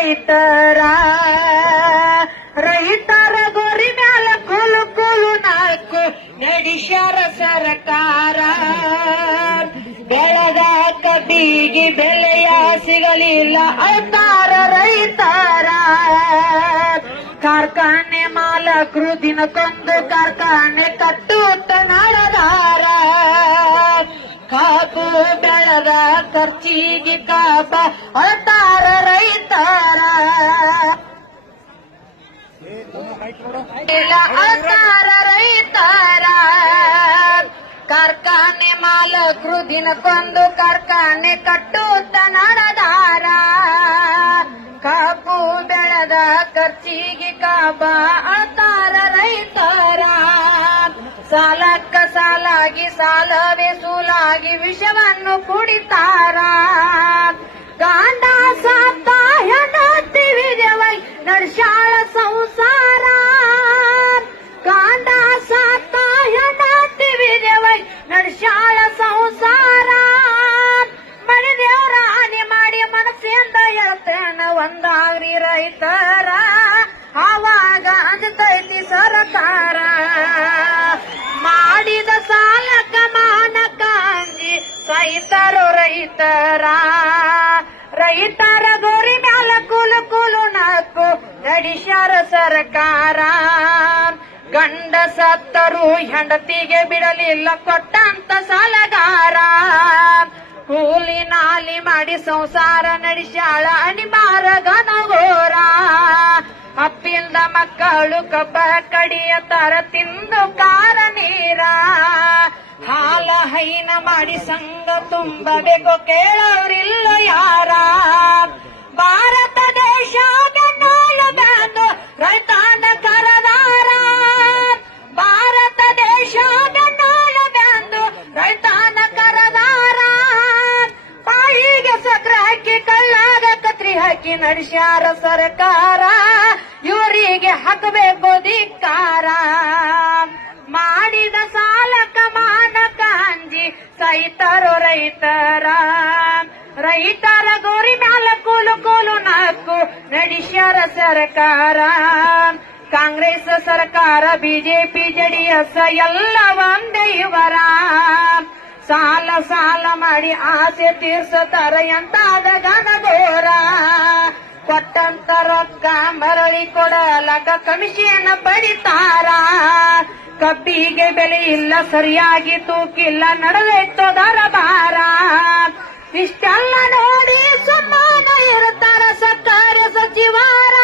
ರೈತರ ರೈತರ ಗೋರಿ ಮ್ಯಾಲ ಕೂಲು ಕೂಲು ನಾಲ್ಕು ನಡೆಸ್ಯಾರ ಸರ್ಕಾರ. ಬೆಳೆದ ಕಬ್ಬಿಗೆ ಬೆಲೆಯ ಸಿಗಲಿಲ್ಲ ಅಳ್ತಾರ ರೈತರ. ಕಾರ್ಖಾನೆ ಮಾಲಕರು ದಿನಕ್ಕೊಂದು ಕಾರ್ಖಾನೆ ಕಟ್ಟುತ್ತ ನಡೆದಾರ. ಕಾಬು ಬೆಳೆದ ಖರ್ಚಿಗೆ ಕಾಬ ಅಳ್ತಾರ ರೈತರ. ಅಳ್ತಾರ ರೈತರ. ಕಾರ್ಖಾನೆ ಮಾಲಕರು ದಿನಕ್ಕೊಂದು ಕಾರ್ಖಾನೆ ಕಟ್ಟುತ್ತ ನಡೆದಾರ. ಕಾಬು ಬೆಳೆದ ಖರ್ಚಿಗೆ ಕಾಬ ಅಳ್ತಾರ ರೈತರ. ಸಾಲಕ್ಕ ಸಾಲಾಗಿ ಸಾಲವೇ ಸೂಲಾಗಿ ವಿಷವನ್ನು ಕುಡಿತಾರ. ಗಾಂಡ ಸಾತ ಹೆಂಡತಿ ವಿಜಯವಾಗಿ ನಡ್ಸ್ಯಾಳ ಸಂಸಾರ. ಗಾಂಡ ಸಾತ ಹೆಂಡತಿ ವಿಜಯವಾಗಿ ನಡ್ಸ್ಯಾಳ ಸಂಸಾರ. ಮನೆ ದೇವರ ಹಾನಿ ಮಾಡಿ ಮನಸ್ಸಿಂದ ಹೇಳ್ತೇನ ಒಂದಾಗ್ರಿ ರೈತರ. ಆವಾಗ ಅಂಜತೈತಿ ಸರ್ಕಾರ. ಮಾಡಿದ ಸಾಲಕ ಮಾನಕ ಅಂಜಿ ಸೈತರು ರೈತರ. ರೈತರ ಗೋರಿ ಮ್ಯಾಲ ಕೂಲು ಕೂಲು ನಾಲ್ಕು ನಡೆಸ್ಯಾರ ಸರ್ಕಾರ. ಗಂಡ ಸತ್ತರು ಹೆಂಡತಿಗೆ ಬಿಡಲಿಲ್ಲ ಕೊಟ್ಟಂತ ಸಾಲಗಾರ. ಕೂಲಿ ನಾಲಿ ಮಾಡಿ ಸಂಸಾರ ನಡೆಸ್ಯಾಳ ಅನಿಮಾರ ಗನಗೋರ. ಅಪ್ಪಿಲ್ದ ಮಕ್ಕಳು ಕಬ್ಬ ಕಡಿಯತಾರ ತಿಂದು ಕಾರ ನೀರ. ಹಾಲ ಹೈನ ಮಾಡಿ ಸಂಘ ತುಂಬಬೇಕು ಕೇಳೋರಿಲ್ಲ ಯಾರ. ಭಾರತ ದೇಶ ಬೆನ್ನಾಳು ಬ್ಯಾಂದು ರೈತಾನ ಕರದಾರ. ಭಾರತ ದೇಶ ಬೆನ್ನಾಳು ಬ್ಯಾಂದು ರೈತಾನ ಕರದಾರ. ಬಾಯಿಗೆ ಸಕ್ರೆ ಹಾಕಿ ಕಳ್ಳಾಗ ಕತ್ರಿ ಹಾಕಿ ನಡೆಸ್ಯಾರ ಸರ್ಕಾರ. ಇವರಿಗೆ ಹಾಕಬೇಕು ಧಿಕ್ಕಾರ. ಮಾಡಿದ ಸಾಲಕ ಮಾನಕ ಅಂಜಿ ಸೈತರು ರೈತರ. ರೈತರ ಗೋರಿ ಮ್ಯಾಲ ಕೂಲು ಕೂಲು ನಾಲ್ಕು ನಡೆಸ್ಯಾರ ಸರ್ಕಾರ. ಕಾಂಗ್ರೆಸ್ ಸರ್ಕಾರ ಬಿಜೆಪಿ ಜೆಡಿಎಸ್ ಎಲ್ಲ ಒಂದೇ ಇವರ. ಸಾಲ ಸಾಲ ಮಾಡಿ ಆಸೆ ತೀರ್ಸತಾರ ಎಂತಾದ ಗನಗೋರ. ಕೊಟ್ಟಂತ ರೊಕ್ಕ ಮರಳಿ ಕೊಡಲಕ ಕಮಿಷನ್ ಪಡಿತಾರ. ಕಬ್ಬಿಗೆ ಬೆಲೆ ಇಲ್ಲ ಸರಿಯಾಗಿ ತೂಕಿಲ್ಲ ನಡೆದೈತೋ ದರಬಾರ. ಇಷ್ಟೆಲ್ಲ ನೋಡಿ ಸುಮ್ಮನೆ ಇರ್ತಾರ ಸರ್ಕಾರ ಸಚಿವರ.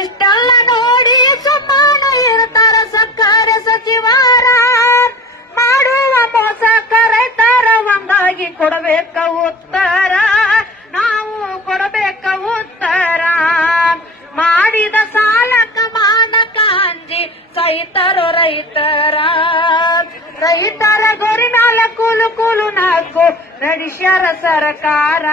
ಇಷ್ಟೆಲ್ಲ ನೋಡಿ ಸುಮ್ಮನೆ ಇರ್ತಾರ ಸರ್ಕಾರ ಸಚಿವರ. ಮಾಡುವ ಮೋಸಕ ರೈತರ ಒಂದಾಗಿ ಕೊಡಬೇಕ ಉತ್ತರ. ನಾವು ಕೊಡಬೇಕ ಉತ್ತರ. ಮಾಡಿದ ಸಾಲಕ ಮಾನಕ ಅಂಜಿ ಸೈತರು ರೈತರ. ರೈತರ ಗೋರಿ ಮ್ಯಾಲ ಕೂಲು ಕೂಲು ನಾಲ್ಕು ನಡೆಸ್ಯಾರ ಸರ್ಕಾರ.